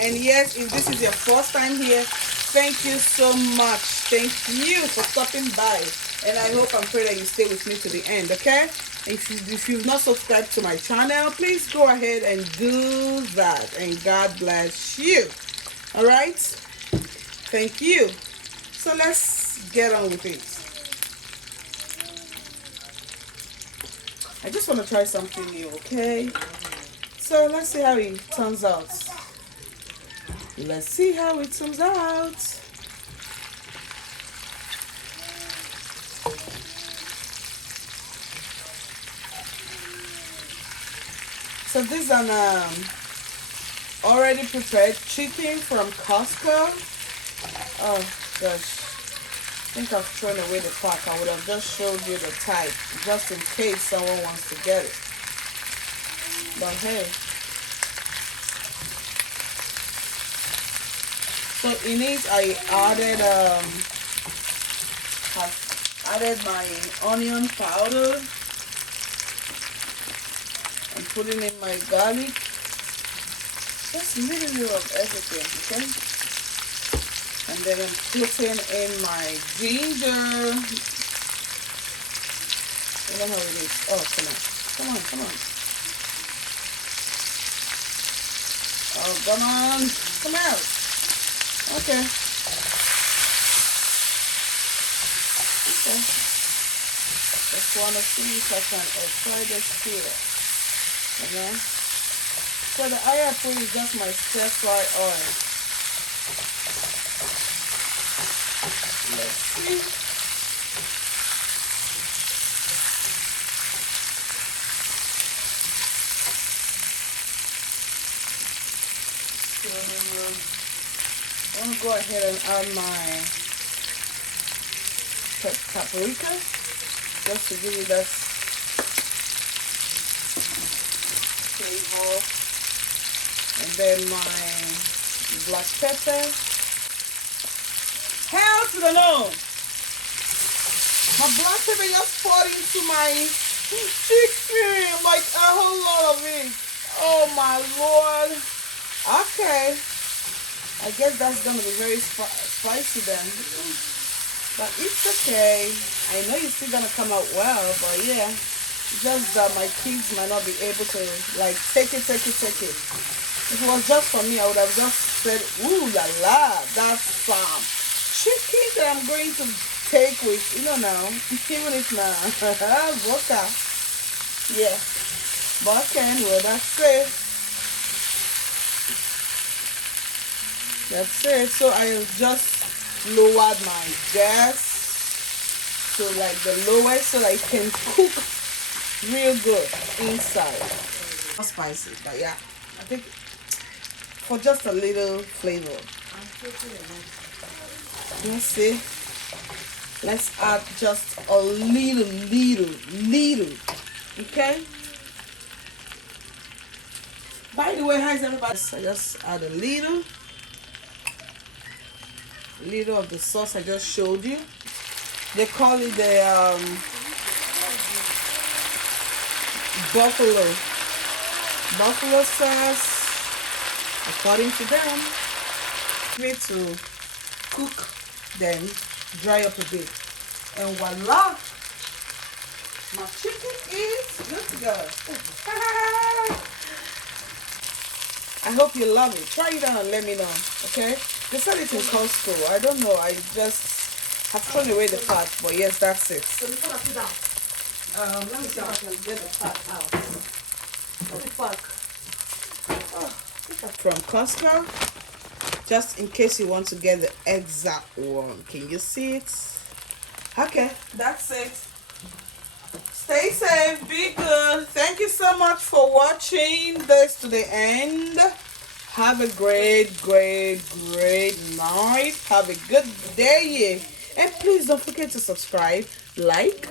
And yes, if this is your first time here, thank you so much. Thank you for stopping by. And I hope and pray that you stay with me to the end, okay? If you've not subscribed to my channel, please go ahead and do that. And God bless you. All right? Thank you. So let's get on with it. I just want to try something new, okay? So let's see how it turns out. Let's see how it turns out. So this is an already prepared chicken from Costco. Oh gosh. I think I've thrown away the pack. I would have just showed you the type, just in case someone wants to get it. But hey. So in it, I added my onion powder. I'm putting in my garlic. Just a little bit of everything, okay? And then I'm putting in my ginger. I don't know how it is. Oh, come on. Come on, come on. Oh, come on. Come out. Okay. Okay. Just want to see if I can apply this here. Okay. So the oil I put is just my stir fry oil. Let's see. So I'm going to go ahead and add my paprika just to give you that flavor. And then my black pepper. Hell to the no! My black pepper just poured into my chicken, like a whole lot of it. Oh my Lord. Okay. I guess that's gonna be very spicy then. But it's okay. I know it's still gonna come out well, but yeah. Just that my kids might not be able to like take it. If it was just for me, I would have just said, ooh la la, that's some chicken that I'm going to take with, you know now, even if not, vodka. Yeah. But anyway, that's it. That's it. So I just lowered my gas to like the lowest so I can cook real good inside. Not spicy, but yeah, I think for just a little flavor. Let's see. Let's add just a little. Okay. By the way, how's everybody? I just add a little of the sauce I just showed you. They call it the buffalo sauce, according to them. Way to cook, then dry up a bit, and voila, my chicken is good to go. I hope you love it. Try it out and let me know, okay? They sell it in Costco. I don't know. I just have thrown away the part, but yes, that's it. So before I put down, let me see if I can get the part out. Let me pack. From Costco, just in case you want to get the exact one. Can you see it? Okay, that's it. Stay safe, be good. Thank you so much for watching this to the end. Have a great night. Have a good day. And please don't forget to subscribe, like,